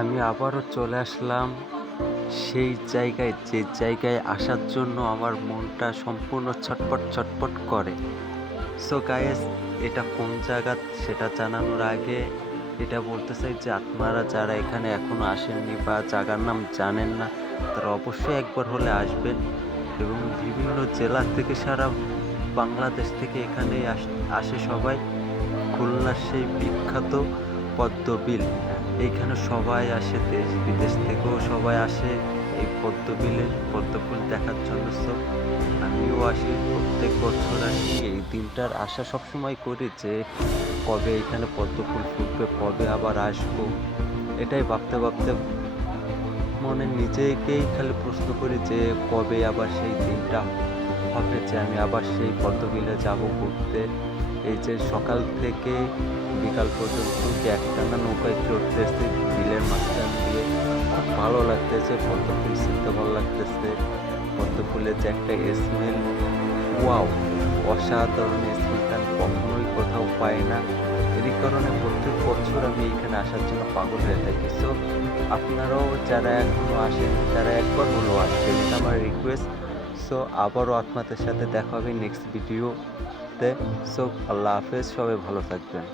আমি আবারও চলে আসলাম সেই জায়গায়, যে জায়গায় আসার জন্য আমার মনটা সম্পূর্ণ ছটফট ছটফট করে। সো গাইস, এটা কোন জায়গা সেটা জানানোর আগে এটা বলতে চাই যে আপনারা যারা এখানে এখনো আসেননি বা জায়গার নাম জানেন না, তারা অবশ্যই একবার হলে আসবেন। এবং বিভিন্ন জেলা থেকে, সারা বাংলাদেশ থেকে এখানে আসে সবাই। খুলনার সেই বিখ্যাত পদ্মবিল, এইখানে সবাই আসে, দেশ বিদেশ থেকেও সবাই আসে এই পদ্মফুল দেখার জন্য। সো আমিও আসি, প্রত্যেক বছর আসি। এই দিনটার আশা সবসময় করি যে কবে এখানে পদ্মফুল ফুটবে, কবে আবার আসবো। এটাই ভাবতে ভাবতে মনে নিজেকেই খালি প্রশ্ন করি যে কবে আবার সেই দিনটা হবে, যে আমি আবার সেই পদ্মবিলে যাব ঘুরতে। এই যে সকাল থেকে বিকাল পর্যন্ত যে একটানা নৌকায় চড়তেছে বিলের মাঝখান দিয়ে, খুব ভালো লাগতেছে। পদ্ম ফুল ছিঁড়তে ভালো লাগতেছে। পদ্ম ফুলের যে একটা স্মেল, ওয়াও, অসাধারণ স্মেলটা আমি কখনোই কোথাও পাই না। এরই কারণে প্রত্যেক বছর আমি এখানে আসার জন্য পাগল হয়ে থাকি। সো আপনারাও যারা এখনো আসেন, তারা একবার হলেও আসবেন, এটা আমার রিকোয়েস্ট। সো আবারও আপনাদের সাথে দেখা হবে নেক্সট ভিডিওতে। সো আল্লাহ হাফেজ, সবাই ভালো থাকবেন।